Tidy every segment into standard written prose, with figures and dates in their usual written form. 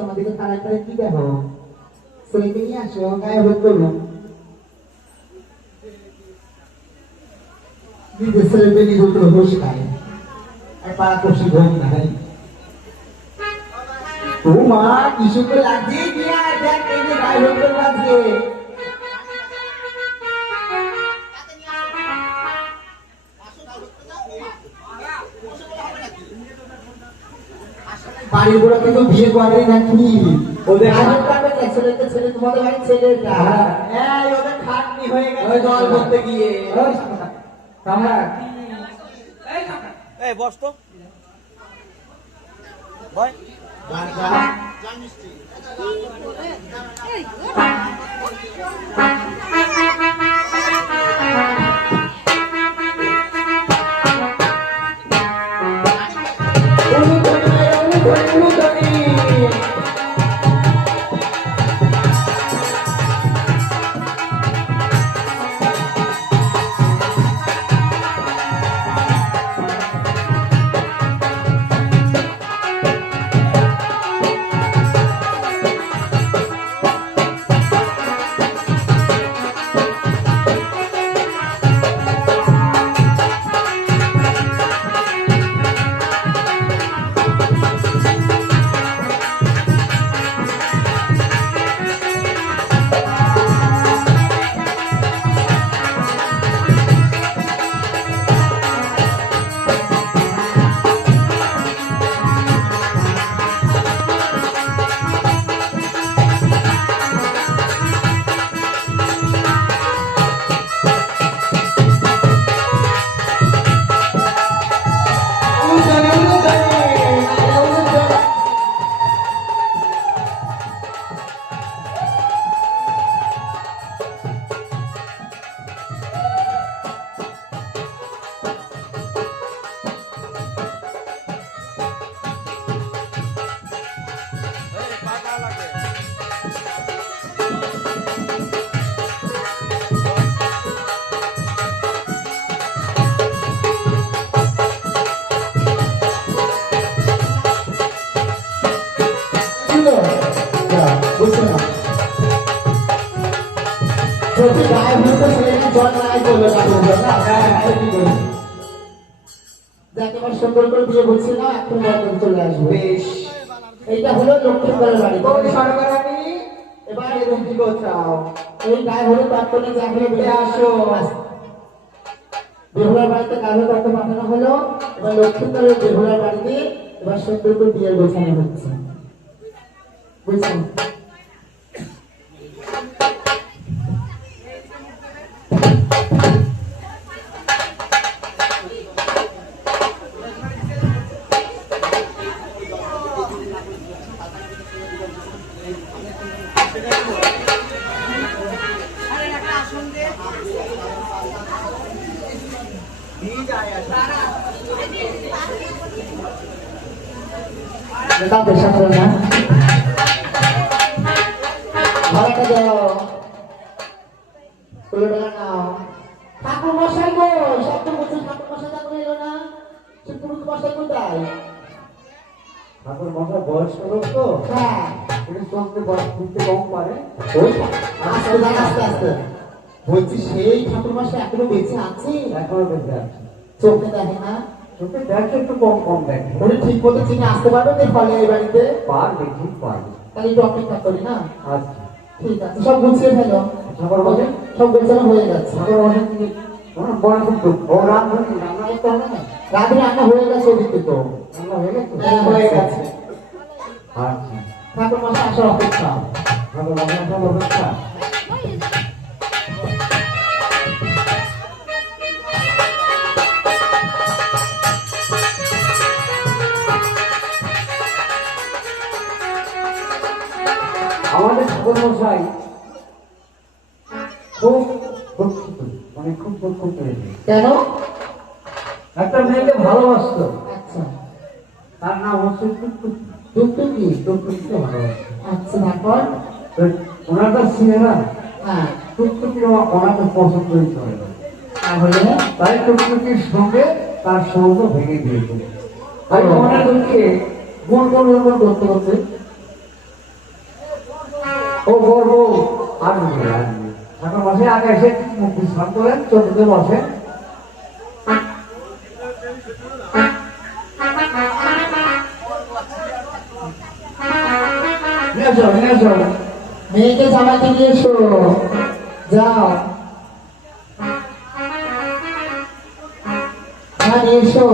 আমাদেরকে তারা করে কি দেখো ছেলেকে নিয়ে আসো গায়ে ভোট করবো নিজের ছেলেকে নিজে উপরে বসে খায় আর পা কষি ভোগ নাই ও মা কিছু করে লাগছে গায়ে ভোট করবো আজকে বাড়ির গোড়া কিন্তু বিয়ে করে নাকি ওদের ছেলে তোমাদের বাড়ির ছেলেটা ওদের খাটনি হয়ে গেছে জল করতে গিয়ে বস তো ভাই সুন্দর করে বিয়ে বলছি না এখন চলে আসবে বেশ এইটা হলো লক্ষ্মীপুরের বাড়ি এবার এরকম কি চাও এই গায়ে হলো প্রার্থনা যাকে বিয়ে আসো বেহুলার বাড়িতে কালো প্রার্থনা পাঠানো হলো এবার লক্ষ্মীপুরের বেহুলার বাড়িতে এবার সুন্দর করে বিয়ে গোছানো হচ্ছে বুঝছেন Kita bisa punya. Kalau kerja, kalau dengan kau, aku mau saya go, satu musuh satu masa tak boleh lona. মশাই কোথায়? ঠাকুর মশাই বয়স্ক লোক তো, হ্যাঁ একটু চলতে ঘুরতে কম পারে। ওই আস্তে যান, আস্তে আস্তে। বলছি সেই ঠাকুর মশাই এখনো বেঁচে আছে? এখনো বেঁচে আছে। চোখে দেখে না? চোখে দেখে একটু কম কম দেখে। উনি ঠিক মতো চিনে আসতে পারবেন তো ফলে এই বাড়িতে? পারবে, ঠিক পারবে। তাহলে একটু অপেক্ষা করি না? আচ্ছা ঠিক আছে, সব গুছিয়ে ফেলো। ঠাকুর মশাই, সব গোছানো হয়ে গেছে। ঠাকুর মশাই তুমি বড় কিন্তু ও রান্না করতে হবে না? রাতে রান্না হয়ে গেছে ওদিকে তো। রান্না হয়ে গেছে? হ্যাঁ, হয়ে গেছে। আচ্ছা ঠাকুর মশাই আসার অপেক্ষা। ঠাকুর মশাই সব অপেক্ষা। আমাদের ঠাকুর মশাই খুব দুঃখিত, মানে খুব দুঃখ পেয়েছে। কেন? একটা মেয়েকে ভালোবাসতো, আচ্ছা, তার নাম হচ্ছে টুকটুকি। টুকটুকি। টুকটুকিকে ভালোবাসতো। আচ্ছা, তারপর? তো ওনারটা ছিলেনা, হ্যাঁ, টুকটুকি ওনাকে পছন্দই করে না। তাহলে? তাই টুকটুকির সঙ্গে তার সঙ্গ ভেঙে দিয়েছে। তাই মনে দুঃখে গোল গোল গোল গোল করতে করতে ও গর্ব আসবে আসবে। ঠাকুর মশাই আগে এসে মুখ বিশ্রাম করেন, চোখে বসেন। মেয়েকে জামাতে নিয়ে এসো, যাও। হ্যাঁ, নিয়ে এসো।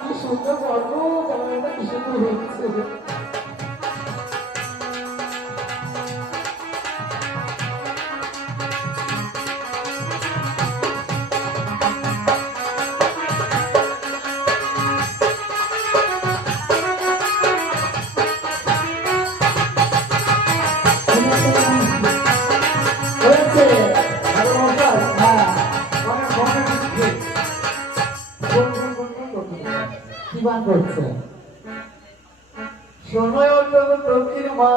কি সুন্দর গল্প, জামাইটা কি সুন্দর হয়েছে। হয়েছে? ঠাকুর মশাই হ্যাঁ, অনেক মনে দুঃখে কি বান করছে? সময় টুকটুকির মা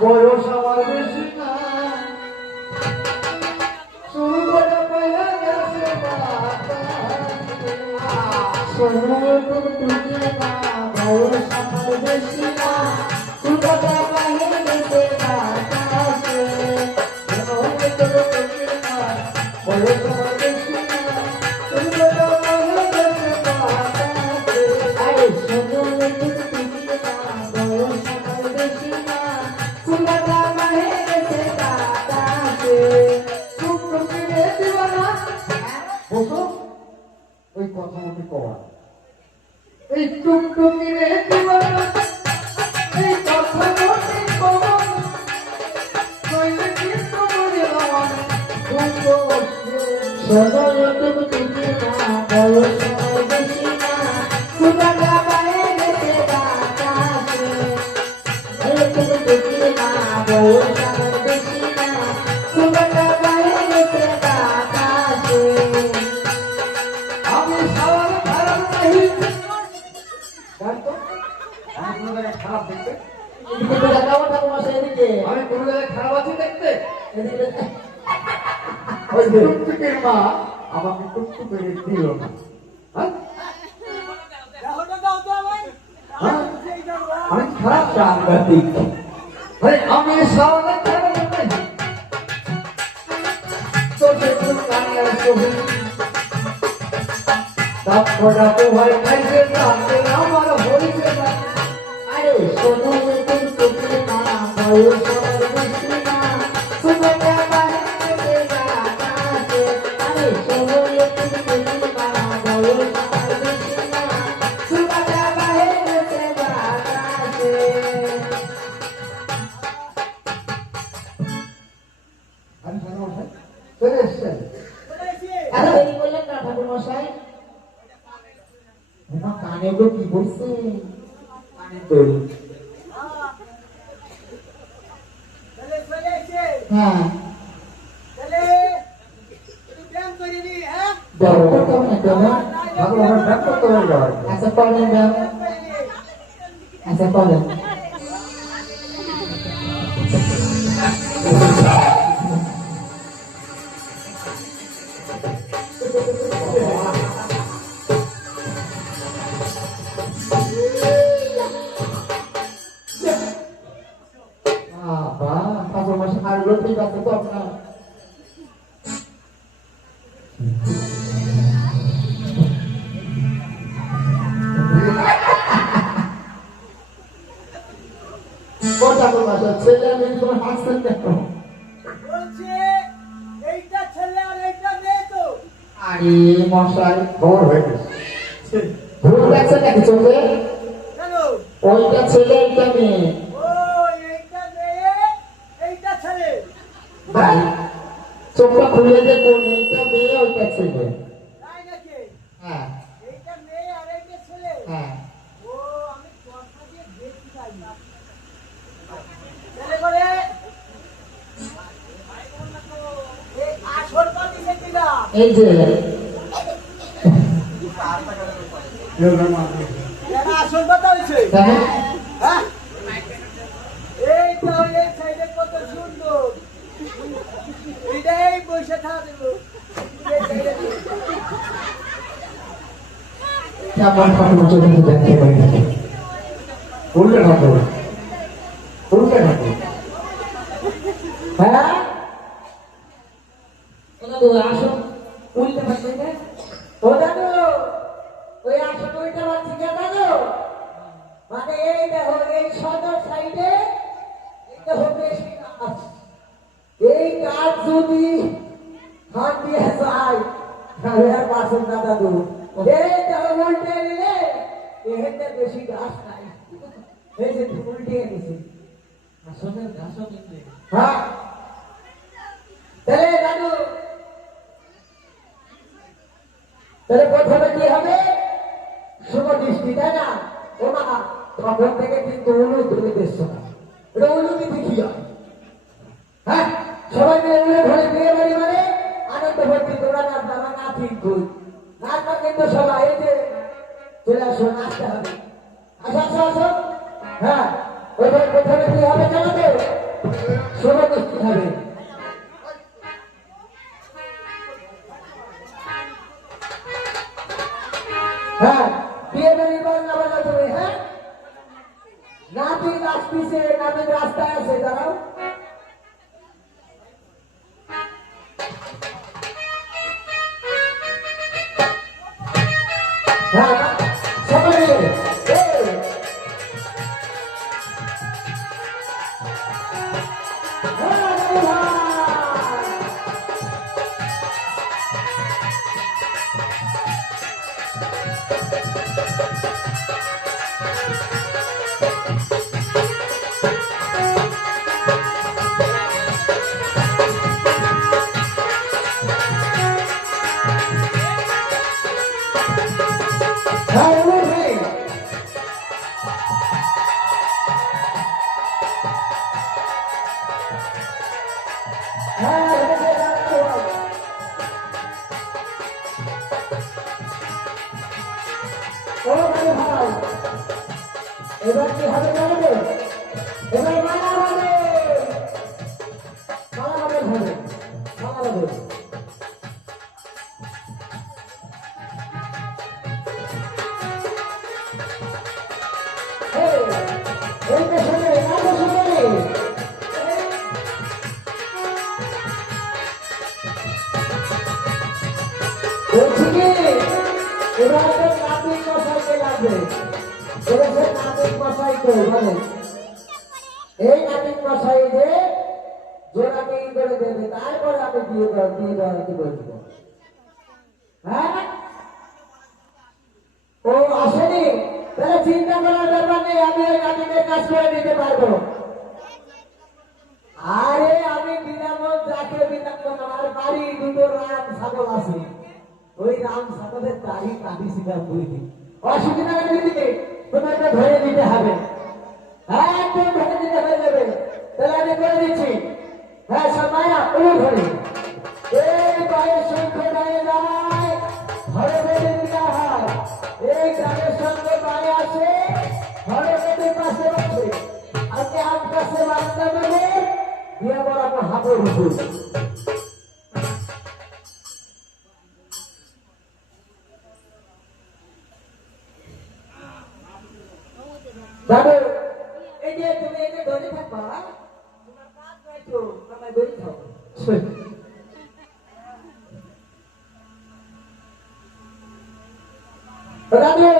বয়স আমার বেশি না, শুরু করে পেয়ে গেছে সোনার টুকটুকি মা, বয়স আমার বেশি না, চুলটা বাইরে গেছে বাতাসে। সোনার টুকটুকি মা, বয়স আমার বেশি না, চুলটা বাইরে গেছে বাতাসে। আরে সোনার টুকটুকি মা, বয়স আমার বেশি না, চুলটা বাইরে গেছে বাতাসে। টুকটুকি রে দিওয়ানা, বসো, ওই কথা মতো কওয়া। এই টুকটুকি রে দিওয়ানা, এই কথা মতো কওয়া, কইলে কি তোমারে রওনা, সোনার টুকটুকি মা, বয়স আমার বেশি না, চুলটা বাইরে গেছে বাতাসে। এই টুকটুকি মা, বয়স আমার বেশি না, চুলটা বাইরে গেছে বাতাসে। আমি সবার খারাপ নাহি, জানতো আমি কোনো জায়গায় খারাপ দেখতে, এদিকে তো দেখাবো ঠাকুর মশাই, এদিকে আমি কোনো জায়গায় খারাপ আছি দেখতে। এদিকে ওই টুকটুকির মা আমাকে টুকটুক করে দিল না। হ্যাঁ? হ্যাঁ? আমি খারাপ সাংঘাতিক। আরে আমি সবার খারাপ নাহি, তো সেগুলো কান্নার ছবি তারপরটা তো ভাই খাইছে তাতে আমার হইছে না। আরে সোনার টুকটুকি মা, বয়স আমার বেশি না, চুলটা বাইরে গেছে বাতাসে। আরে সোনার টুকটুকি মা, বয়স আমার বেশি না, চুলটা বাইরে গেছে বাতাসে। আমি ঠাকুর মশাই চলে এসছেন। এত দেরি করলেন না ঠাকুর মশাই? তোমার কানে তো কি বলছে? কানে দড়ি। হ্যাঁ, ঠাকুর মশাই ব্যায়াম করতে হবে যাওয়ার। আচ্ছা, পরে আচ্ছা করেন। বাবা ঠাকুর মশাই হারলো ঠিক আছে তো আপনার? ও ঠাকুর মশাই ছেলে মেয়ে তোমার হাসছেন কেন? বলছে এইটা ছেলে আর এইটা মেয়ে তো। আরে মশাই খবর হয়ে গেছে। ভুল লাগছে নাকি চোখে? কেন? ওইটা ছেলে এইটা মেয়ে। ও এইটা মেয়ে এইটা ছেলে। ভাই চোখটা খুলে যে কোন এইটা মেয়ে ওইটা ছেলে। তাই নাকি? হ্যাঁ এইটা মেয়ে আর এইটা ছেলে। হ্যাঁ ও আমি কথা দিয়ে দেখতে চাই না। ছেলে করে এই আসল পাতি সেটিরা। এই যে এটা আসল কথা হইছে। কেন? হ্যাঁ? এইটা ওই সাইডে কত সুন্দর। এইটাই বসে থাকবো। এই সাইডে কেমন ঠাকুর মশাই কিন্তু দেখতে পারি না। উল্টে ঠাকুর উল্টে ঠাকুর হ্যাঁ ও দাদু আসো উল্টে পাচ্ছি না। ও দাদু ওই আসো উল্টে পাচ্ছি না দাদু। মানে এই দেখো এই সদর সাইডে এটা হবে গাছ। এই গাছ যদি হাত দিয়ে যায় তাহলে আর পাশের না দাদু। এই দেখো উল্টে নিলে এখানে বেশি গাছ নাই। এই যে উল্টে গেছে আসলে গাছও কিনবে। হ্যাঁ তাহলে দাদু তাহলে প্রথমে কি হবে? শুভ দৃষ্টি তাই না? ও মা তখন থেকে কিন্তু উলু ধরে দেখছো না। এটা উলুকি দেখি হয়। হ্যাঁ সবাই মিলে উলু ধরে বিয়ে বাড়ি মানে আনন্দ ভর্তি তোরা নাচ দামা না ঠিক করি নাচ না কিন্তু সবাই এই যে চলে আসো নাচতে হবে। আসো আসো আসো। হ্যাঁ ওইভাবে প্রথমে কি হবে জানো তো? শুভ দৃষ্টি হবে। হ্যাঁ বিয়ে বাড়ির বাজনা বাজাতে হবে। হ্যাঁ নাপিত আসতেছে নাপিত রাস্তায় আছে দাঁড়াও। হ্যাঁ সকলে মিলে। এই, হ্যাঁ, দাদু ভাই। হ্যাঁ উলু ভাই। হ্যাঁ উলু ভাই, দাদু ভাই। ও দাদু ভাই এবার কি হবে জানো তো? এবার মালা হবে। মালা হবে হবে মালা হবে। এই এইটা শুনে নাচো শুনে। বলছি কি এবার তো নাপিত মশাইকে লাগবে। বলেছে নাপিত মশাই তো বলে এই নাপিত মশাই যে জোড়াকে ই করে দেবে তারপরে আমি বিয়ে কি বলবো। হ্যাঁ ও আসেনি তাহলে চিন্তা করার ব্যাপার নেই। আমি ওই নাপিতের কাজ করে দিতে পারবো। আরে আমি বিনামূল যাকে বিনামূল আমার বাড়ি দুটো রাম ছাগল আছে। ওই রাম ছাগলের দাড়ি কাটি শিকার করে দিই। অসুবিধা নেই দিতে তোমাকে ধরে দিতে হবে। হ্যাঁ একদম ধরে দিতে হয়ে যাবে। তাহলে আমি করে দিচ্ছি। হ্যাঁ সব মায়া উলু ধরে এই পায়ের সংখ্যা দাঁড়িয়ে যায় ঘরে বেঁধে দেওয়া হয়। এই গ্রামের সঙ্গে পায়ে আসে ঘরে বেঁধে বাচ্চা দেবে বিয়ে করাবো হাতের উপর। দাদু এই যে তুমি এই যে ধরে থাকবা তোমার কাজ নাই তো আমায় ধরে থাকো। দাদু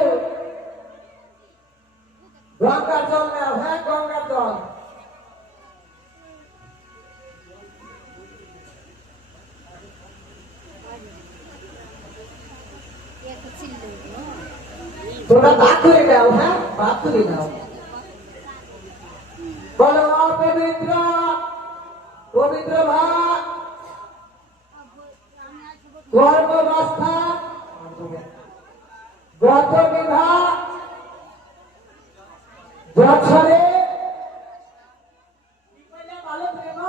গঙ্গার জল নাও, হ্যাঁ গঙ্গার জল। তোমরা ভাত ধরে নাও, হ্যাঁ ভাত ধরে নাও। বলো পবিত্র পবিত্র ভাত গর্ভাবস্থা গত বিভাগ বছরে ভালো প্রেম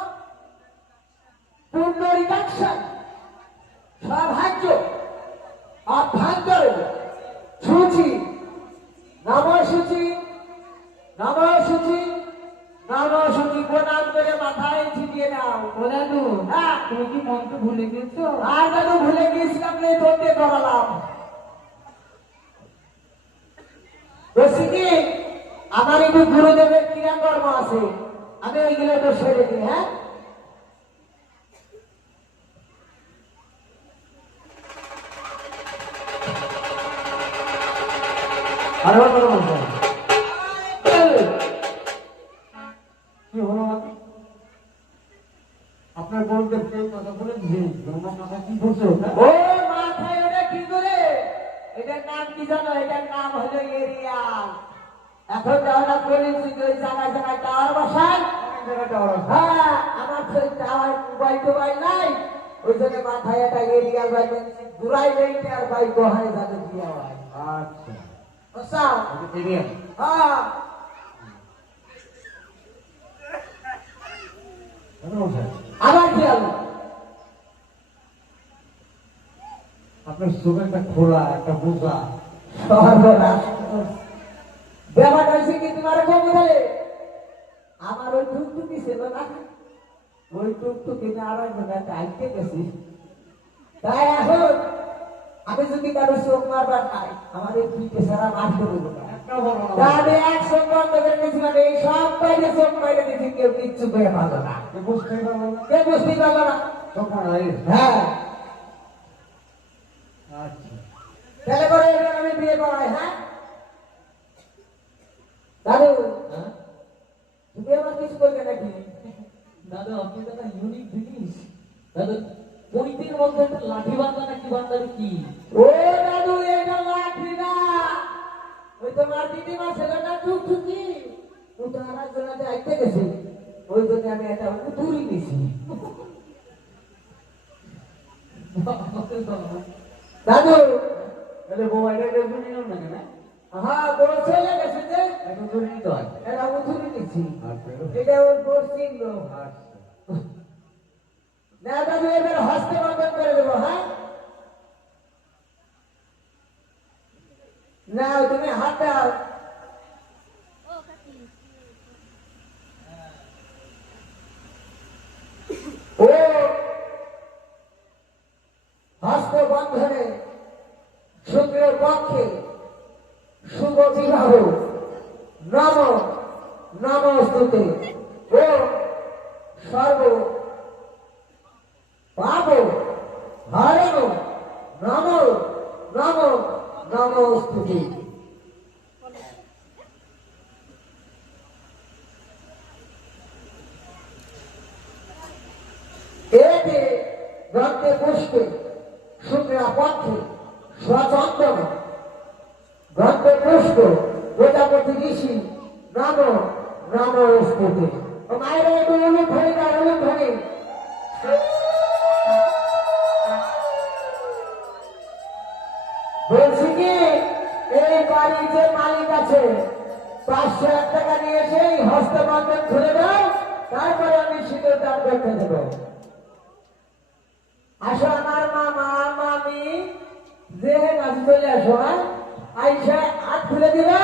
পূর্ণ রিডাকশন সৌভাগ্য অভ্যন্তরে সূচি নামসূচি নামসূচি নামসূচি প্রণাম করে মাথায় ছিটিয়ে নাও। দাদু হ্যাঁ তুমি কি মন্ত্র ভুলে গেছো? আর দাদু ভুলে গিয়েছিলাম এই ধরতে করালাম। বলছি কি আমার একটু গুরুদেবের ক্রিয়াকর্ম আছে, আমি ওইগুলো একটু সেরে দিই। হ্যাঁ আরে বাবা বলছো কি হলো মানে? আপনার বলতে কেউ কথা বলে তোমার মাথা কি করছে ওটা? ও মাথায় ওটা কি করে, এটার নাম কি জানো? এটার নাম হলো এরিয়া। এখন যাওয়া করেছি ওই জায়গায় জায়গায় টাওয়ার বসায়। হ্যাঁ আমার সেই টাওয়ার মোবাইল টোবাইল নাই, ওই জন্য মাথায় একটা এরিয়া ঘুরাই নেই আর ভাই গোহায় যাতে দিয়া হয়। আচ্ছা বুঝছো? এরিয়া হ্যাঁ আবার কি হলো? আপনার চোখে একটা খোলা একটা বোঝা সর্বনাশ। ব্যাপারটা হয়েছে কি তোমার কোথায় আমার ওই টুকটুকি ছিল না, ওই টুকটুকি না আর একটা আইতে গেছি। তাই এখন আমি যদি কারো চোখ মারবার খাই আমার এই পিঠে সারা মাছ করবো না। একটা বড় না। তাহলে এক চোখ বন্ধ করে দিয়েছি, মানে এই সব বাইরে চোখ বাইরে দিয়েছি, কেউ কিচ্ছু পেয়ে পারলো না, বুঝতে পারবো না কেউ বুঝতেই পারলো না। তখন আই হ্যাঁ আচ্ছা তাহলে করে এবার আমি বিয়ে করাই। হ্যাঁ দাদু তুমি আমার কিছু করবে নাকি? দাদু আপনি তো একটা ইউনিক জিনিস। দাদু পৈতের মধ্যে একটা লাঠি বান্ধা নাকি বান্ধার কি? ও দাদু এটা লাঠি না, ওই তোমার দিদিমা ছেলেটা টুকটুকি ও তো আমার জন্য আইতে গেছে, ওই জন্য আমি একটা উতুরি নিছি। দাদু তাহলে বউ এটা কেউ নিলাম না কেন? হ্যাঁ বড় ছেলে গেছে যে এখন তো নিতে হয় এটা উতুরি নিছি, আচ্ছা এটা ওর বড় চিহ্ন। আচ্ছা না দাদু এবার হস্তে বন্ধন করে দেবো। হ্যাঁ না তুমি হাত দাও। ও হস্ত বন্ধনে শুক্রের পক্ষে শুভ বিবাহ নম নমস্তুতে ও সর্ব পাপ হরেণ নম নম নমস্তুতে। এতে রক্তে পুষ্পে শুক্রা পক্ষে স্বচন্দন গ্রন্থে পুষ্প প্রজাপতি ঋষি নম নমস্তুতে। ও মায়ের একটু উলুট ধরে না, উলুট ধরে। বলছি কি এই বাড়ির যে মালিক আছে 500 টাকা নিয়ে সেই হস্তবন্ধন খুলে দাও, তারপরে আমি শীতের দাম করতে দেবো। আসো আমার মামা মামি যে কাছে চলে আসো। আইসা হাত খুলে দিবে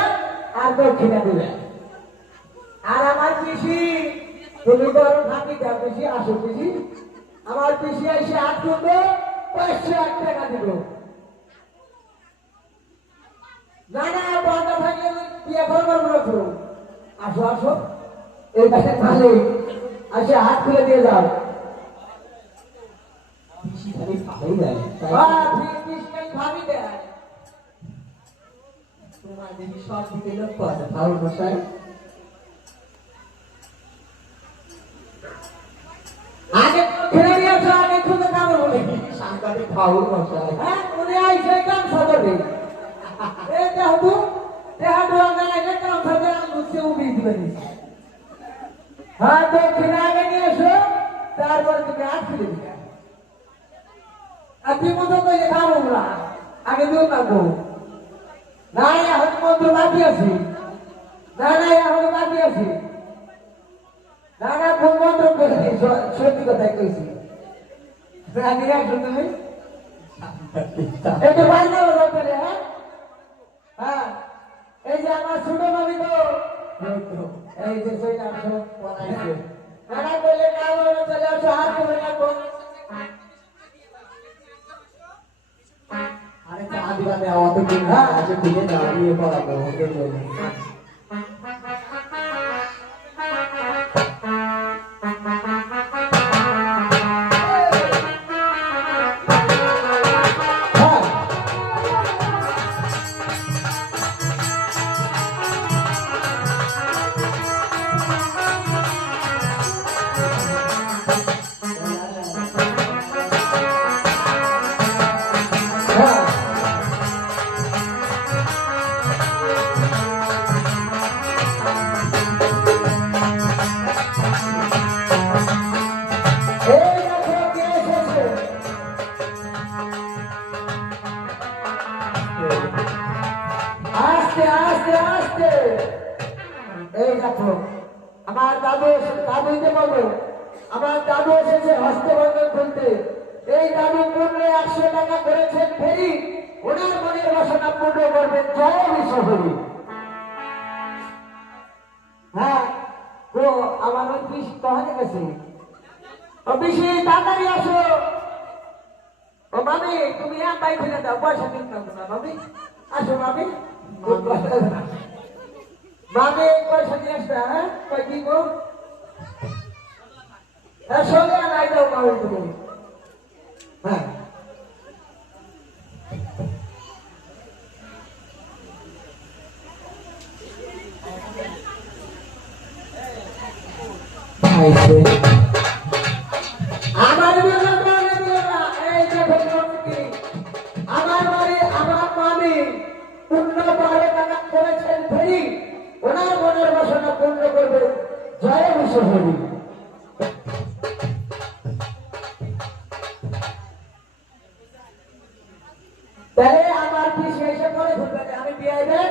আর দক্ষিণা দিবে। আর আমার পিসি তুমি তো আরো থাকি যা বেশি আসো বেশি আমার পিসি এসে হাত করবে 500 টাকা দিব না না বাধা থাকলে বিয়ে করবার মনে করো আসো আসো এই কাছে মালিক আসে হাত খুলে দিয়ে যাও পিসি খালি ভালোই দেয় ভাবি দেয় তোমার দেখি সব দিকে লক্ষ্য আছে ভালো মশাই আগে খেলে নিয়েছো আগে খুঁজে কামড় বলে সাংবাদিক ভালো মশাই হ্যাঁ উনি আইসে কাম সাদরে এই দেখো দেহা ডোয়া না এটা কাম সাদরে লুচি উবি দিবেন হ্যাঁ তো খেলে আগে নিয়ে এসো তারপরে তুমি হাত খুলে দিবে আপনি মতো তো খাবো না আগে দিও না গো না এখন মন্ত্র বাকি আছে না না এখন বাকি আছে না না কোন মন্ত্র করেছি সত্যি কথাই কইছি আগে রাখছো তুমি একটু বাজনা ব্যাপারে হ্যাঁ হ্যাঁ এই যে আমার ছোট ভাবি তো এই যে সেই আসো পড়াইছে না না বললে না বলে চলে আসো হাত ধরে রাখো আরে চা দিবানে অত দিন আছে খুঁজে দাঁড়িয়ে পড়াবো ওকে বলে আস্তে আস্তে আস্তে এই দেখো আমার দাদু দাদুকে বলো আমার দাদু এসেছে হস্তবন্ধন খুলতে এই দাদু পূর্ণে 100 টাকা করেছেন ফেরি ওনার মনের বাসনা পূর্ণ করবেন জয় বিশ্বহরি হ্যাঁ তো আমার ওই পিস কহানে গেছে ও পিসি তাড়াতাড়ি আসো ও মামি তুমি আর বাইক ফেলে দাও পয়সা দিতে পারবো না মামি আসো মামি মামি পয়সা নিয়ে আসবে হ্যাঁ কই দিব হ্যাঁ সঙ্গে নাই দাও মামি তুমি হ্যাঁ আমার এই দেখো আমার বাড়ি আমার মামি পূর্ণ 12 টাকা করেছেন ফেরি ওনার মনের বাসনা পূর্ণ করবে জয় বিশ্বহরি তাহলে আমার পিসি এসে করে ফেলবে আমি বিয়ে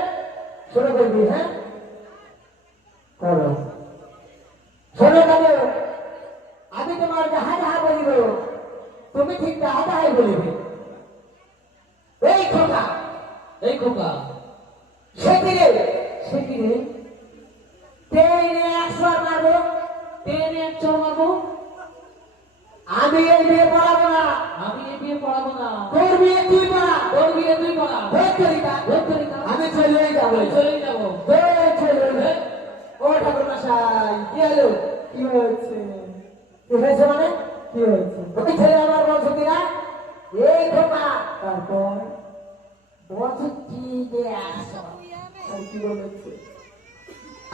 শুরু করবি হ্যাঁ করো শোনো দাদু আমি তোমার যাহা যাহা বলিব তুমি ঠিক তাহা তাহাই বলিবে এই খোকা সে কিরে টেনে 100 মারবো টেনে 100 মারবো আমি এই বিয়ে পড়াবো না তোর বিয়ে তুই পড়া আমি চলে যাবো ও ঠাকুর মশাই কি হলো কি হয়েছে মানে কি হয়েছে ওই ছেলে আমার বলছে কিনা এই খোকা তারপর বলছে কি যে আসো কি বলেছে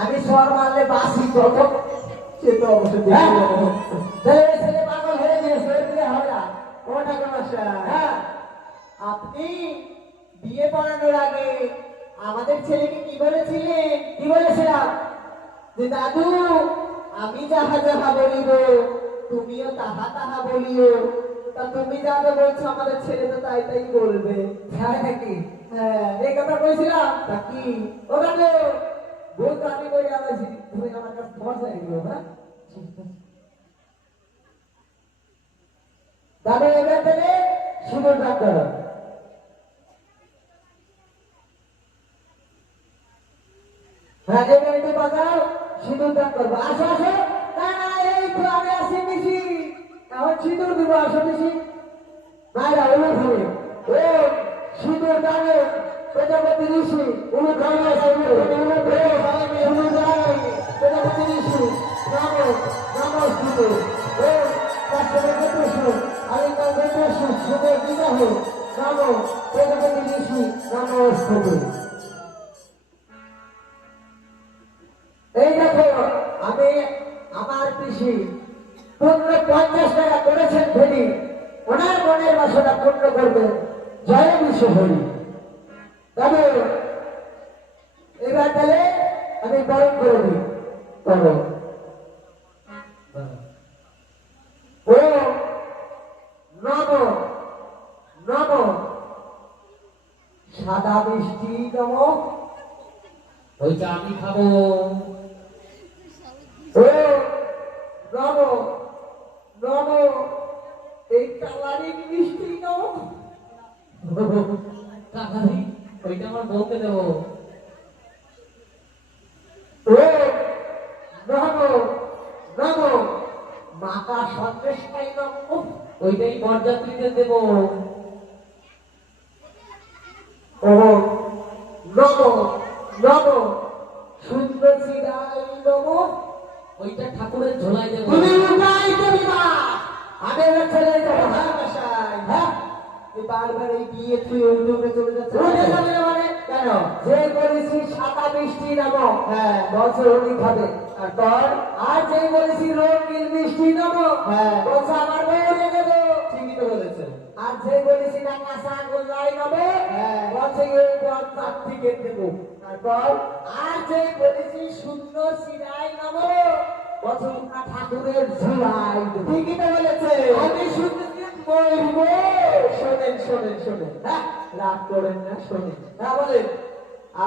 আমি সর মারলে বাসি যত সে তো অবশ্যই তাহলে ছেলে পাগল হয়ে গিয়েছে বিয়ে হবে না ও ঠাকুর মশাই হ্যাঁ আপনি বিয়ে পড়ানোর আগে আমাদের ছেলেকে কি বলেছিলেন কি বলেছিলাম যে দাদু আমি যাহা যাহা বলিব তুমিও তাহা তাহা বলিও তা তুমি যা যা বলছো আমাদের ছেলে তো তাই তাই বলবে হ্যাঁ নাকি হ্যাঁ এই কথা বলছিলাম তা কি ও দাদু বল তো আমি বলি আমার তুমি আমার কাছে ভরসা দিও হ্যাঁ দাদু এবার থেকে সুন্দর কাজ করো হ্যাঁ এবার একটু বাজাও সিঁদুর দান করবো আসো আসো না না এই তো আমি আসি বেশি এখন সিঁদুর দিব আসো বেশি মায়েরা ওলো খাবে ও সিঁদুর দাঁড়ে প্রজাপতি ঋষি উনি খাবে প্রজাপতি ঋষি নাম নমস্কৃত ও কাশ্যপের গোত্রসু আলিঙ্গন গোত্রসু শুভে বিবাহ নাম প্রজাপতি ঋষি নমস্কৃত। এই দেখো আমি আমার পিসি 50 টাকা করেছেন ফেরি ওনার মনের বাসনা পূর্ণ করবেন জয় বিশ্ব হরি। তবে এবার তাহলে আমি বরণ করে দিই করো ও নম নম সাদা বৃষ্টি নম ওইটা আমি খাবো। ও নম নম এই কালারিং মিষ্টি নম কাকারি ওইটা আমার বউকে দেবো। ও নম নম মাতা সন্দেশ পাই নম ওইটাই বরযাত্রীদের দেবো। ও নম নম সুন্দর শিরাই নম ওইটা ঠাকুরের ঝোলায় দেবো। তুমি উঠাই দেবি মা আমি ছেলে যাবো হ্যাঁ বারবার এই বিয়ে তুই ওই দৌড়ে চলে যাচ্ছে মানে কেন যে বলেছি সাদা মিষ্টি নামো হ্যাঁ বছর উনি খাবে আর তোর আর যে বলেছি রঙিন মিষ্টি নামো হ্যাঁ বলছে আমার বউ নেবে ঠিকই তো বলেছে আর যে বলেছি না কাঁচা গোল্লাই নেবে হ্যাঁ বলছে তার থেকে দেবো তারপর আর যে বলেছি সুন্দর সিরাই নেবো বছর ঠাকুরের ঝুলাই ঠিকই তো বলেছে আমি শুনতে বলবো শোনেন শোনেন শোনেন হ্যাঁ রাগ করেন না শোনেন হ্যাঁ বলেন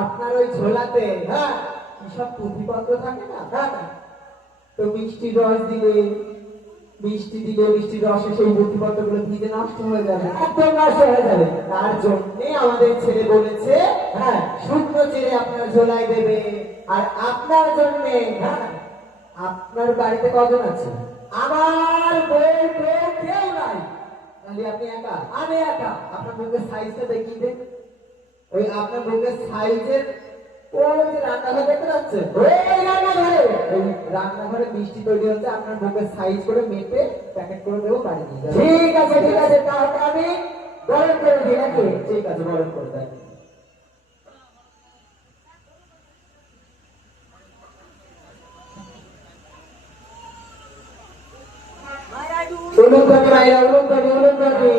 আপনার ওই ঝোলাতে হ্যাঁ কি সব পুঁথিপত্র থাকে না হ্যাঁ তো মিষ্টি রস দিলে মিষ্টি রসে সেই পুঁথিপত্র গুলো ভিজে নষ্ট হয়ে যাবে একদম নষ্ট হয়ে যাবে তার জন্য আমাদের ছেলে বলেছে হ্যাঁ শুকনো চেড়ে আপনার ঝোলায় দেবে আর আপনার জন্য হ্যাঁ আপনার বাড়িতে কজন আছে আমার বউ কেউ নাই তাহলে আপনি একা আমি একা আপনার বুকের সাইজটা দেখিয়ে দেন ওই আপনার বুকের সাইজের ওই যে রান্নাঘর দেখতে পাচ্ছেন ওই রান্নাঘরে ওই রান্নাঘরে মিষ্টি তৈরি হচ্ছে আপনার বুকের সাইজ করে মেপে প্যাকেট করে দেবো বাড়ি নিয়ে যাবো ঠিক আছে তাহলে আমি গরম করে দিই নাকি ঠিক আছে গরম করে দেন ulun kami Maya, ulun kami.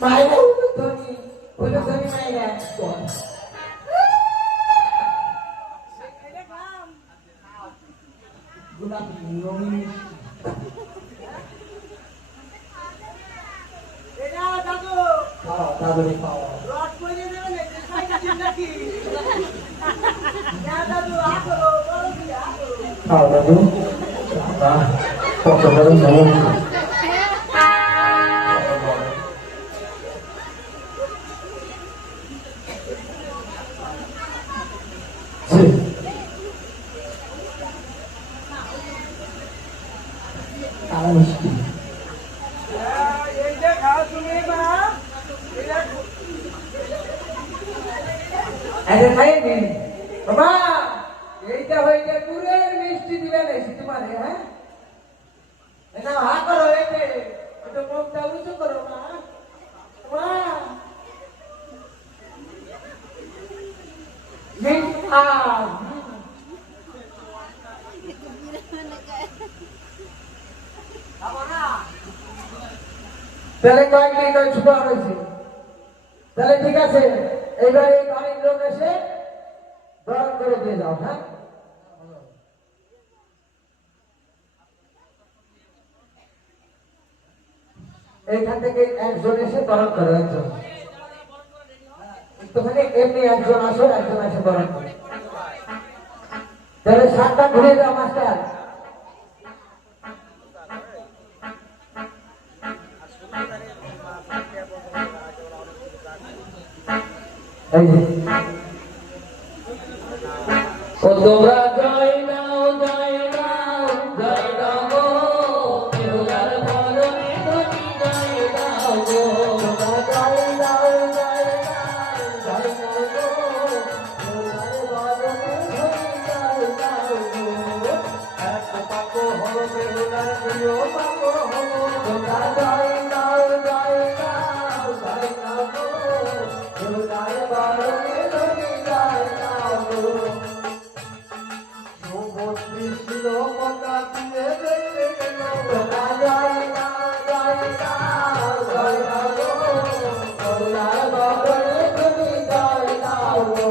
Maya, ulun kami Maya. Ada saya nih, Mama. এইটা হইতে পুরের মিষ্টি দিবে নাকি তোমার হ্যাঁ এটা হা করো এতে এটা মুখটা উঁচু করো মা মা মিঠা তাহলে কয়েকদিন তো ছুপা রয়েছে তাহলে ঠিক আছে এইবার এই বাড়ির লোক এসে গরম করে দিয়ে যাও হ্যাঁ এইখান থেকে একজন এসে বরণ করে একজন একটুখানি এমনি একজন আসো একজন এসে বরণ করে তাহলে 7টা ঘুরে দাও মাস্টার এই যে ও তোমরা জয় দাও জয় দাও জয় দাও গো বেহুলার বরণে ধনী জয় দাও গো তোমরা জয় দাও জয় দাও জয় দাও গো বেহুলার বরণে ধনী জয় দাও গো এক পাকো হো বেহুলার প্রিয় পাকো হো তোমরা জয় দাও জয় দাও জয় দাও গো বেহুলার বরণে ধনী জয় দাও গো সুমতি ছিল পতা দিয়ে দেখতে গেল তোমরা জয় দাও জয় দাও জয় দাও গো বেহুলার বরণে ধনী জয় দাও গো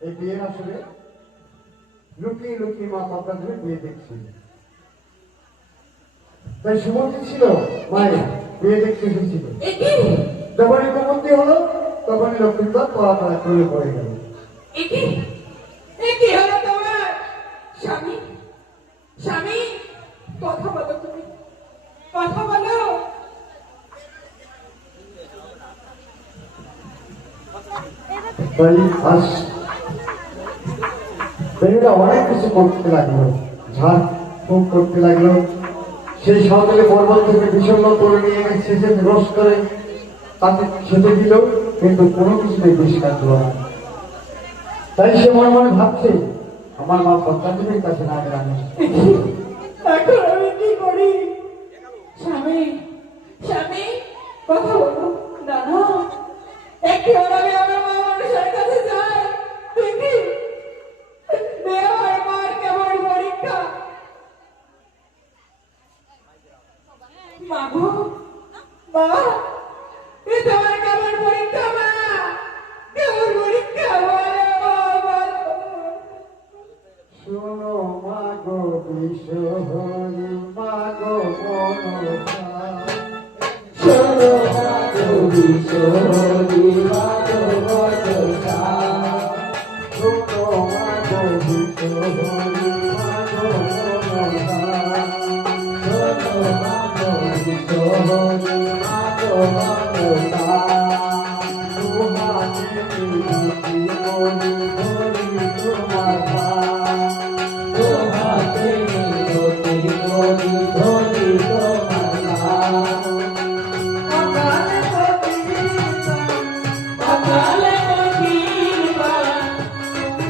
এই বিয়ের আসলে লুকিয়ে লুকিয়ে মা পাপা ধরে বিয়ে দেখছি তাই সুমতি ছিল মায়ের বিয়ে দেখতে এসেছিল যখনই কুমন্তি হলো তখনই লক্ষ্মীবার পড়া করে পড়ে গেল কি হলো তোমার স্বামী স্বামী কথা বলো তুমি কথা বলো তাই আজ মেয়েরা অনেক কিছু করতে লাগলো ঝাড় ফুঁক করতে লাগলো সেই সকালে পর্বত থেকে বিষণ্ণ করে নিয়ে এনে শেষে রস করে তাকে খেতে দিল কিন্তু কোনো কিছুতেই বিষ কাটলো না তাই সে মনে মনে ভাবছে আমার মা পঞ্চায়েতের কাছে না গেলাম এখন আমি কি করি স্বামী স্বামী কথা বলো না না একটি আমি আমার মা মানুষের কাছে যাই দেখি আমার মার কেমন পরীক্ষা মাগো মা এ তোমার কেমন পরীক্ষা মা কেমন পরীক্ষা বলো শোনো মা গো বিশ্বহরি মা গো মনসা শোনো মা গো বিশ্বহরি মা গো মনসা শোনো মা গো বিশ্বহরি মা গো মনসা শোনো মা গো বিশ্বহরি মা গো মনসা তোমাকে নিতি মনি ধরি তোমার তোমাকে ধরি ধরি ধরি তোমার নাম অকালে মতির বান তোমার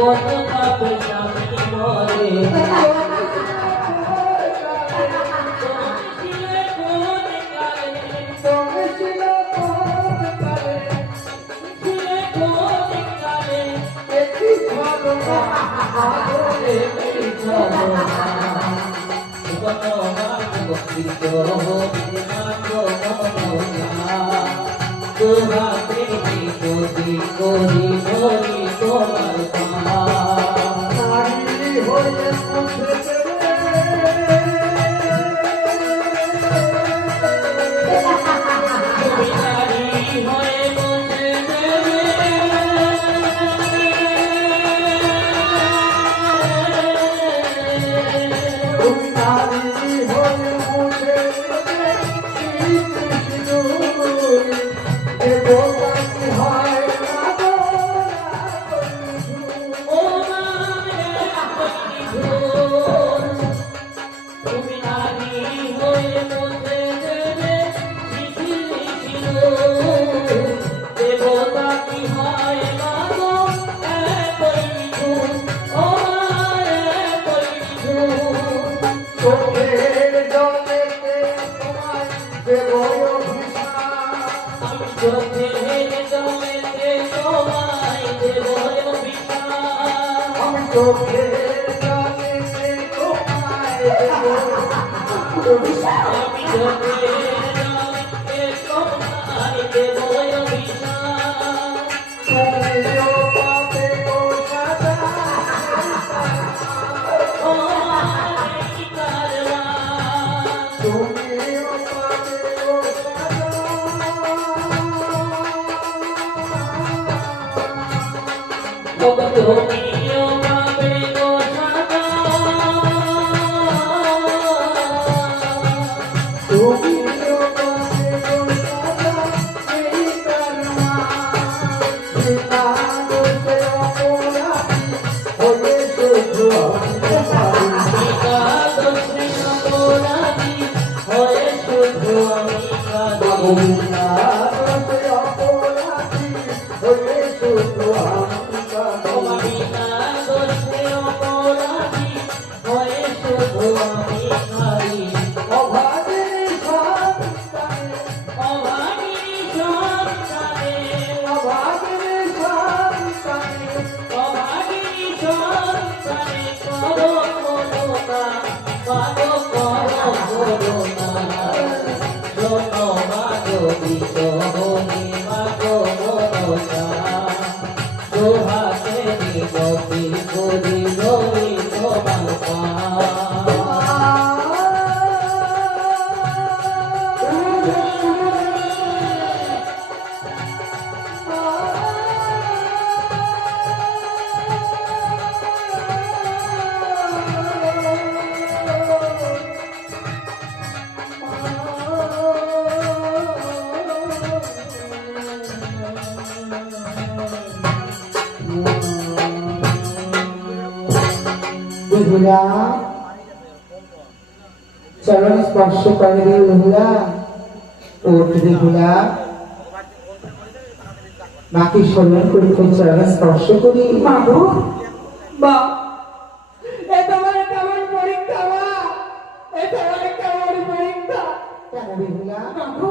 কত পাপে স্বামী মরে নারী হয়ে মুছে তুমি নারী হয়ে মুছে দেবতাকে হয় না তুমি নারী হয়ে বসে দেবে দেবতা কি হয় মাগো ও চোখের জলেতে তোমায় দেবয় অভিশাপ আমি চোখের জলেতে তোমায় দেব অভিশাপ আমি চোখের জলেতে তোমায় দেবয় অভিশাপ আমি চোখের জলেতে তোমায় দেব অভিশাপ তুমিও পাবে গো সাজা ও এই কারবা তুমিও পাবে গো সাজা তুমিও পাবে গো সাজা তুমিও পাবে গো সাজা এই কারমা বিনা দোষে অপরাধী হয়ে শুধু আমি পারি একাদশী অপরাধী হয়ে শুধু আমি কাঁদি বিনা দোষে অপরাধী হয়ে শুধু আমি পারি একাদশী অপরাধী হয়ে শুধু আমি কাঁদি অভাগের সন্তানে অভাগী সন্তানে অভাগের সন্তানে অভাগী সন্তানে করো করুণা পাগো করো করুণা শোনো মাগো বিশোহনি মাগো মনসা দোহাতে নিগতি করি রই তোমার পা বেহুলা চরণ স্পর্শ করে রে বেহুলা ওঠ বেহুলা মাকে সম্মান করে তোর চরণ স্পর্শ করি মাগো মা এ তোমার কেমন পরীক্ষা মা এ তোমার কেমন পরীক্ষা কেন বেহুলা মাগো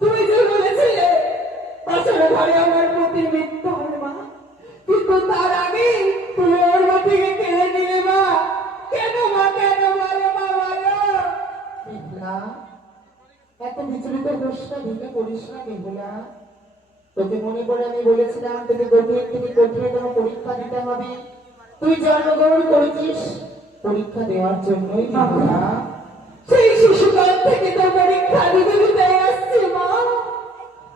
তুমি যে বলেছিলে আসলে ঘরে আমার প্রতি মৃত্যু হবে মা কিন্তু তার আগে তুমি ওর মাটিকে কেড়ে নিলে মা কেন মা কেন বলো মা বলো বেহুলা এত বিচলিত হোস না ভেঙে পড়িস না বেহুলা তোকে মনে করে আমি বলেছিলাম তোকে গভীর থেকে কঠিনতম পরীক্ষা দিতে হবে তুই জন্মগ্রহণ করেছিস পরীক্ষা দেওয়ার জন্যই বেহুলা সেই শিশুকাল থেকে তো পরীক্ষা দিতে দিতে আসছি মা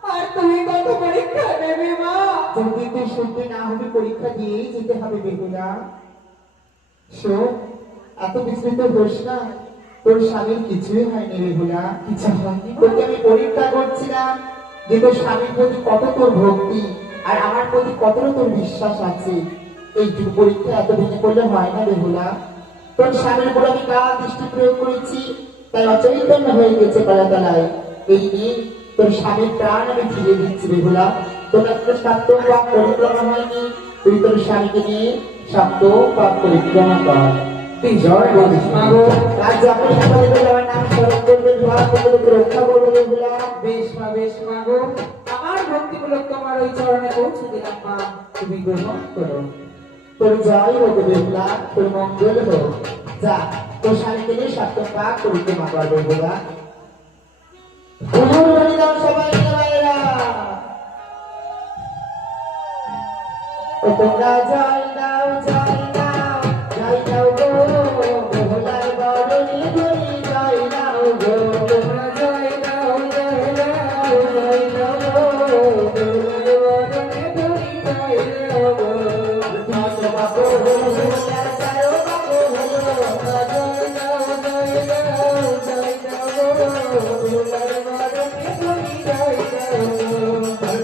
আর তুমি কত পরীক্ষা দেবে মা যদি তুই শুনতে না হবে পরীক্ষা দিয়েই যেতে হবে বেহুলা শোন এত বিস্তৃত হোস না তোর স্বামীর কিছুই হয়নি বেহুলা কিছু হয়নি তোকে আমি পরীক্ষা করছিলাম যে তোর স্বামীর প্রতি কত তোর ভক্তি আর আমার প্রতি কতটা তোর বিশ্বাস আছে এইটুকু পরীক্ষা এত ভেঙে পড়লে হয় না বেহুলা তোর স্বামীর উপর আমি কাল দৃষ্টি প্রয়োগ করেছি তাই অচৈতন্য হয়ে গেছে পালাতলায় এই নিয়ে তোর স্বামীর প্রাণ আমি ফিরিয়ে দিচ্ছি বেহুলা তোর একটা সাত্য বা পরিক্রমা হয়নি তুই তোর স্বামীকে নিয়ে সপ্ত পাপ পরিক্রমা কর। জয় মাগো। আজ যখন সকালে আমার নাম স্মরণ করবে, দোয়া করবে, রক্ষা করবে বলে বেশ মাগো, আমার ভক্তিমূলক তোমার ওই চরণে পৌঁছে দিলাম মা, তুমি গ্রহণ করো। তোর জয় হোক বেহুলা, তোর মঙ্গল হোক। যা তোর স্বামীকে নিয়ে সপ্ত পাপ পরিক্রমা করবে বলা। সবাই মায়েরা তোমরা জয় দাও জয় দাও জয় দাও গো, বেহুলার বরণী ধরি জয় দাও গো। তোমরা জয় দাও জয় দাও জয় দাও গো, বেহুলার বরণে ধরি জয় দাও গো। পাঁচ বাবু হলো বেহুলার, চারো বাবু হলো। জয় দাও জয় দাও জয় দাও গো, বেহুলার বরণে ধরি জয় দাও গো।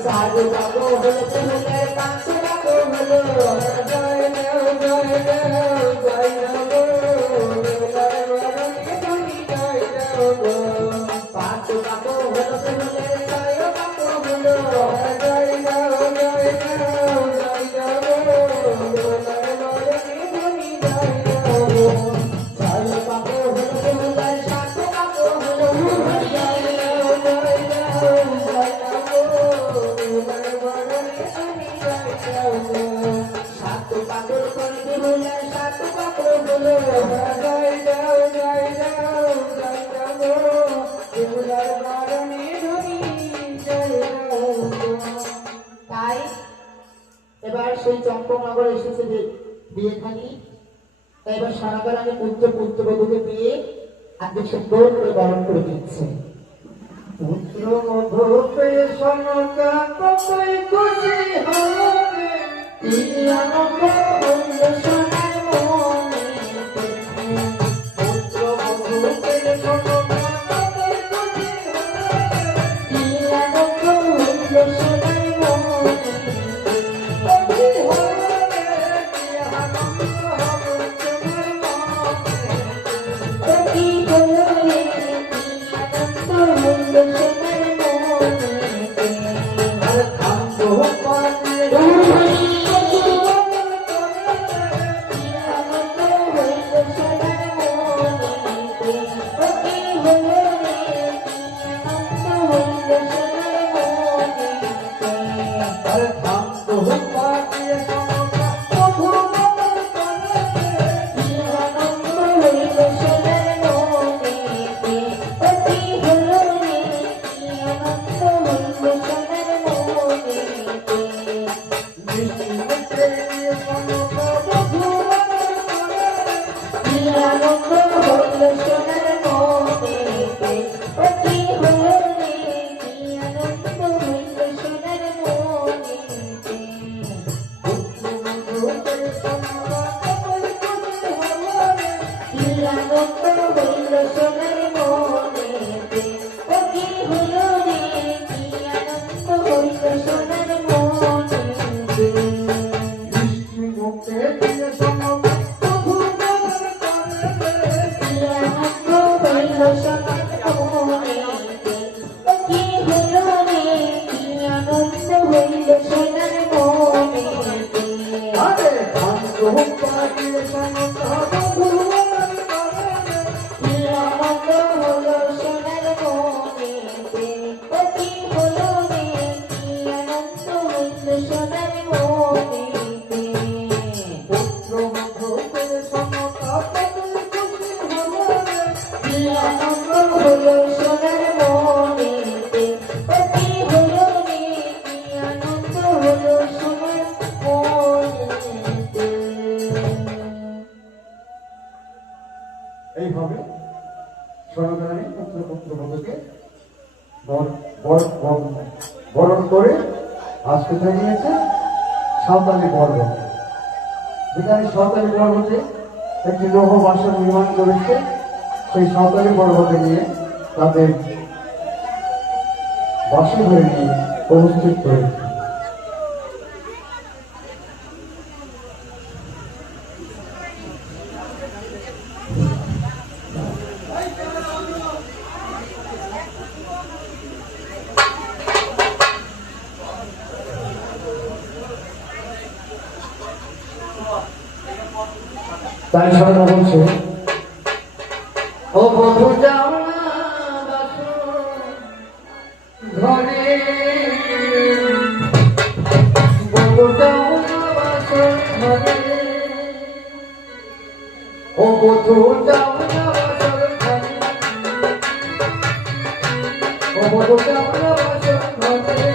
চার বাবু হলো বেহুলার, পাঁচ বাবু হলো। জয় দাও জয় দাও জয় দাও গো, বেহুলার বরণে ধরি জয় দাও গো। পাঁচ বাবু হলো বেহুলার, ছয় বাবু হলো। জয় দাও জয় দাও জয় দাও গো, বেহুলার বরণে ধরি জয় দাও গো। ছয় বাবু হলো বেহুলার, সাত বাবু হলো। জয় দাও জয় দাও জয় দাও গো, বেহুলার বরণে ধরি জয় দাও গো। সাত বাবুর করে বেহুলার, সাত বাবু হলো। জয় দাও জয় দাও জয় দাও গো, বেহুলার বরণে ধরি জয় দাও গো। তাই এবার সেই চম্পকনগর এসেছে বিয়েখানি। তাই এবার সনাতন আমি পুত্রবধূকে পেয়ে আজকে সুন্দর করে বরণ করে দিচ্ছে। পুত্র মধুপে সনকা কতই খুশি হবে, কি আনন্দ হইল সোনার মনে। পুত্র মধুপে সনকা কতই খুশি হবে, কি আনন্দ হইল সোনার মনে। খুশি হবে, কি আনন্দ হবে তোমার মনে। কি হলো রে, কি আনন্দ হইল সোনার মনে। আর খান্ত পাতিয়ে আর খান্ত পাতিয়ে সনকা মধু মধু করে। এইভাবে সনাতনী পুত্র বধূকে বরণ করে আজকে জানিয়েছে সাঁওতালি পর্বত। যেখানে সাঁওতালি পর্বতে একটি লৌহ বাসন নির্মাণ করেছে, সেই সাঁওতালি পর্বতে নিয়ে তাদের বাসন হয়ে নিয়ে উপস্থিত করেছে। তাই সারা বলছে, ও বধু যাও না বাসর ঘরে, বধু যাও না বাসর ঘরে, ও বধু যাও না বাসর ঘরে, ও বধু যাও না বাসর ঘরে।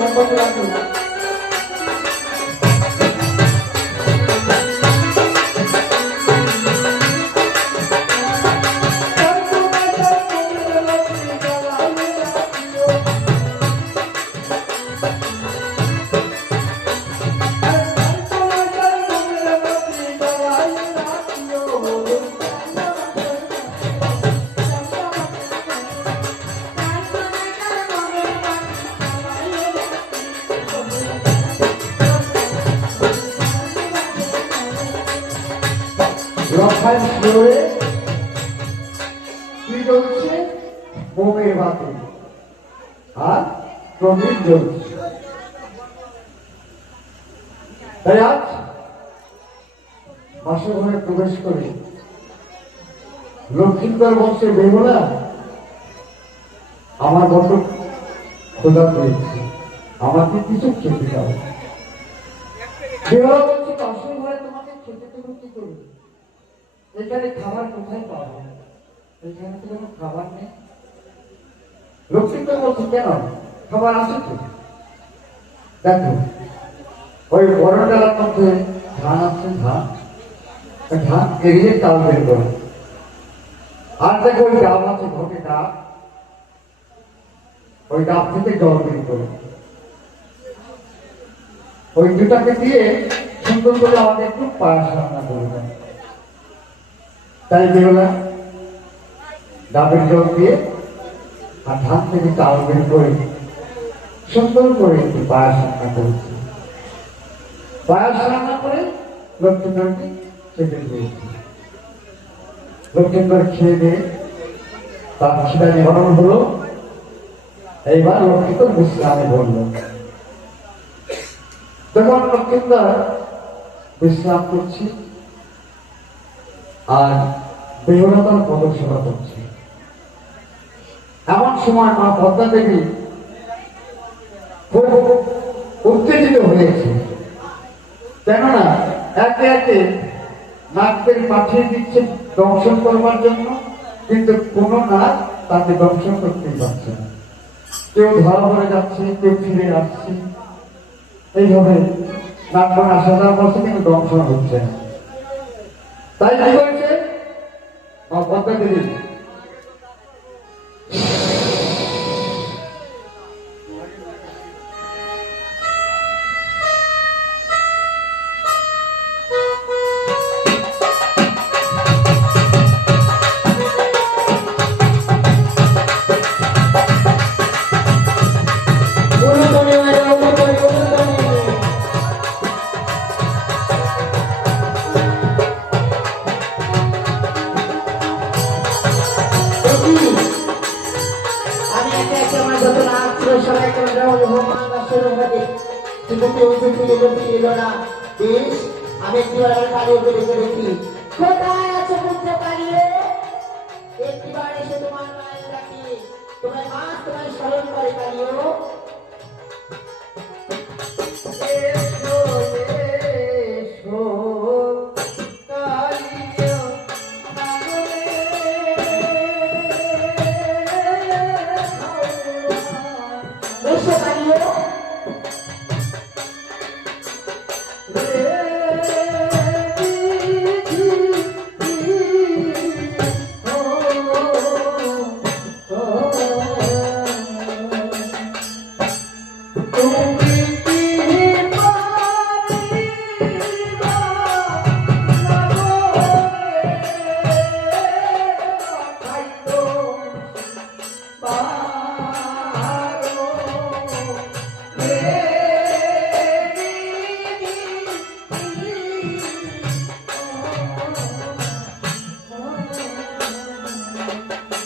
মোমবাতি রাখুন। রক্ষার শিওরে কি জ্বলছে? মোমের বাতি আর প্রদীপ জ্বলছে। তাই আজ বাসর ঘরে প্রবেশ করে লক্ষ্মীন্দর বংশের বেহুলা আমার বড় খোদা পেয়েছে, আমাকে কিছু খেতে দাও। বেহুলা বলছে, বাসর ঘরে তোমাকে খেতে দেবো কি করবে? এখানে খাবার কোথায় পাবো? এখানে তো কোনো খাবার নেই। লক্ষ্মীন্দর বলছে, কেন? খাবার আছে তো। দেখো ওই বড় ডালার মধ্যে ধান আছে, ধান এড়িয়ে চাল বের করো। আর দেখো ওই ডাব আছে, ঘটে ডাব, ওই ডাব থেকে জল বের করো। ওই দুটাকে দিয়ে সুন্দর করে আমাকে একটু পায়েস রান্না করবে। তাই বেরোলা ডাবের জল দিয়ে আর ধান থেকে চাল বের করে সুন্দর করে একটু পায়েস রান্না করেছে। পায়েস রান্না করে লক্ষ্মীন্দরকে খেতে দিয়েছে। লক্ষ্মীন্দর খেয়ে দিয়ে তার খিদা নিবারণ হলো। এইবার লক্ষ্মীন্দর বিশ্রামে বলল। যখন লক্ষ্মীন্দর বিশ্রাম করছে আর বেহুলা তার পদসেবা করছে, এমন সময় মা পদ্মা দেবী খুব উত্তেজিত হয়েছে। কেননা একে একে নাগদের পাঠিয়ে দিচ্ছে দংশন করবার জন্য, কিন্তু কোনো নাগ তাকে দংশন করতেই পারছে না। কেউ ধরা পড়ে যাচ্ছে, কেউ ফিরে আসছে, এইভাবে নাগগণ আসা যাওয়া করছে, কিন্তু দংশন হচ্ছে না। তাই কি করেছে মা পদ্মা দেবী? আমি একটিবার কালী রেখে দেখি কোথায় আছে পুত্র কালিয়ে। একটিবার এসে তোমার মায়ের ডাকি, তোমার মা তোমায় স্মরণ করে কালিও।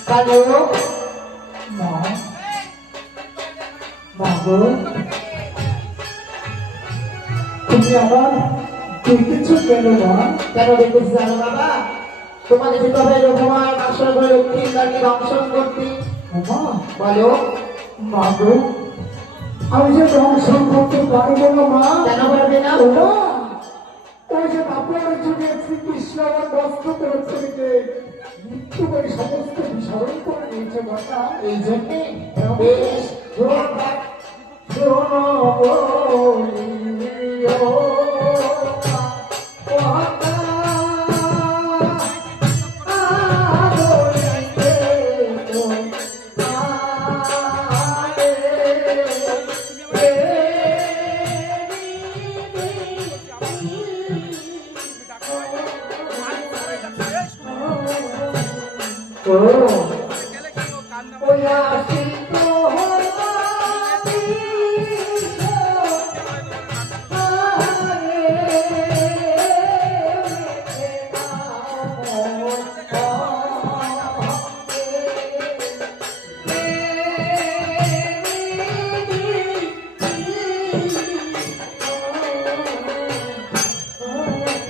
কালো মা বাবু তুমি আবার দেখেছো কেন মা? কেন দেখেছি জানো বাবা? তোমাকে যেতে হবে রঘুমায় বাসর করে লক্ষ্মীর কাকে দংশন করতে। মা বলো বাবু আমি যে দংশন করতে পারবো না মা। কেন পারবে না? ও মা, ওই যে আপনার যুগে শ্রীকৃষ্ণ আমার বস্ত্র তরফ থেকে মৃত্যু করে সমস্ত বিসরণ করে নিয়েছে মাতা। এই জন্যে বেশ শোনো বলিও কথা, বলিতে তো ওই আশিত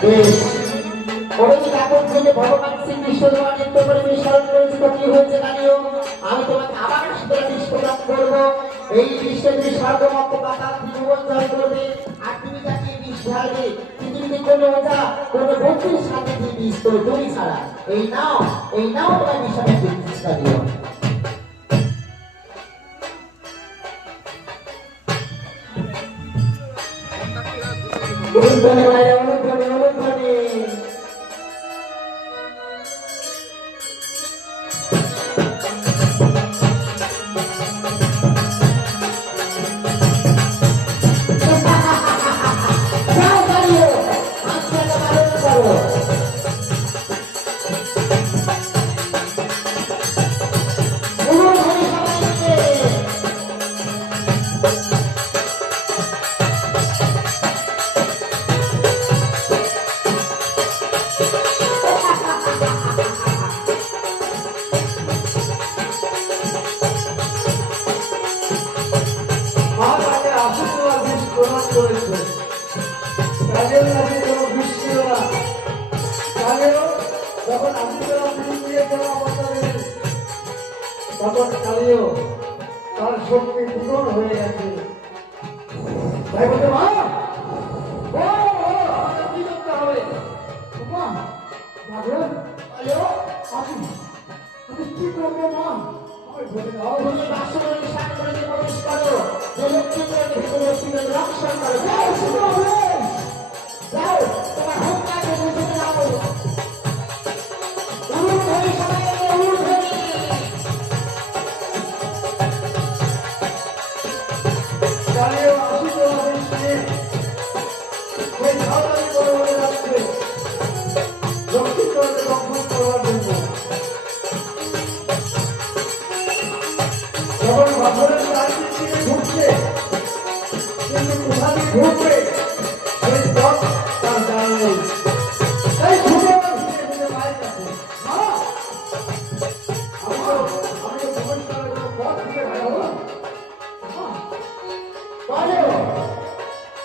বেশ ওই যে কাপড় থেকে ভগবান শ্রীকৃষ্ণ তোমার নৃত্য করে বিস্মরণ করেছে তো কি হয়েছে জানিও? আমি তোমাকে আবার সেটা দৃশ্যদান করবো। এই বিশ্বে যে স্বর্গমত্ত পাতা ত্রিভুবন জয় করবে আর তুমি তাকে বিষ ঢালবে। পৃথিবীতে কোনো ওঝা কোনো বন্ধুর সাথে যে বিষ করে তুমি ছাড়া। এই নাও তোমার বিষয়ে চেষ্টা দিও। অনুধ্বনি বাইরে, অনুধ্বনি। যাও দাঁড়িয়ে, মাঝখানে বারণ করো। অনুধ্বনি সবাই মিলে। মা তাকে আশীর্বাদ বিষ প্রদান করেছে। তাদের কাছে কোনো বিষ ছিল না। তাহলেও যখন আশীর্বাদ বিষ দিয়ে গেল আমাদের, তখন কালিও তার শক্তি দ্বিগুণ হয়ে গেছে। তাই বলতে মা কি করতে হবে? মা বাবু বলো, আমি কি করবো মা? আমি বলে দাও। তুমি বাসনের সাথে করে প্রবেশ করো। যে লক্ষ্মীদের ভিতরে লক্ষ্মীদের রক্ষণ করো। যাও, শুভ বেশ। যাও, তোমার হত্যাকে বুঝে যাও। অনুধ্বনি সবাই মিলে, অনুধ্বনি। কালিও আশীর্বাদ বিষ নিয়ে ওই ঝাড়ালি করে বলে যাচ্ছে লক্ষ্মীকে দংশন করার জন্য। যখন বাসনের চারদিক থেকে ঢুকছে, কিন্তু কোথা দিয়ে ঢুকবে সেই পথ তার জানা নেই। তাই ছুটে আসছে নিজের মায়ের কাছে। মা, আমি তো প্রবেশ করার কোনো পথ খুঁজে পাবো না। বলো,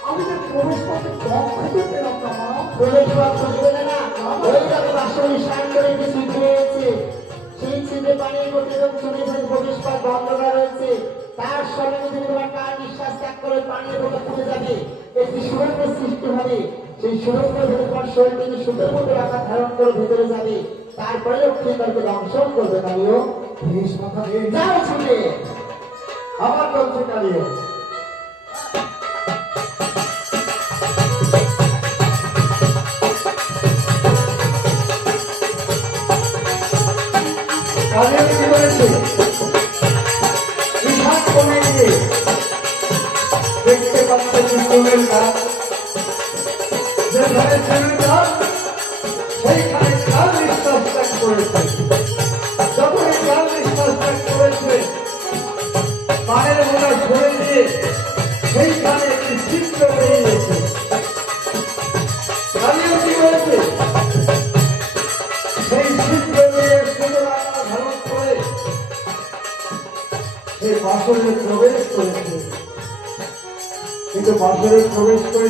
আমি তো প্রবেশ করতে পথ খুঁজে পেলাম না মা। প্রবেশ পথ খুঁজবে না? ওই দেখো বাসনের স্নান করে একটি ছিদ্র রয়েছে। সেই ছিদ্রে পানির প্রতিরোধ চলে ফেলে প্রবেশ পথ বন্ধ করা রয়েছে। তার সঙ্গে যদি তোমার কার নিঃশ্বাস ত্যাগ করে পানির মতো খুলে যাবে, একটি সুরঙ্গ সৃষ্টি হবে। সেই সুরঙ্গ ভেতরে তোমার শরীরকে সুখের মতো আকার ধারণ করে ভেতরে যাবে। তারপরে লক্ষ্মীকারকে দংশন করবে কালিও। বেশ মাথা দিয়ে যাও ছুটে। আবার বলছে কালিও। কালিও কি বলেছে? বিধান কমে গিয়ে প্রাণ নিঃশ্বাস ত্যাগ করেছে। যখন এই প্রাণ নিঃশ্বাস ত্যাগ করেছে, পানের মোড়া সরে দিয়ে সেইখানে একটি ছিদ্র বেরিয়েছে। আমিও কি হয়েছে? সেই ছিদ্র দিয়ে সুতরাং ধারণ করে সে বাসরে প্রবেশ করেছে। কিন্তু বাসরে প্রবেশ করে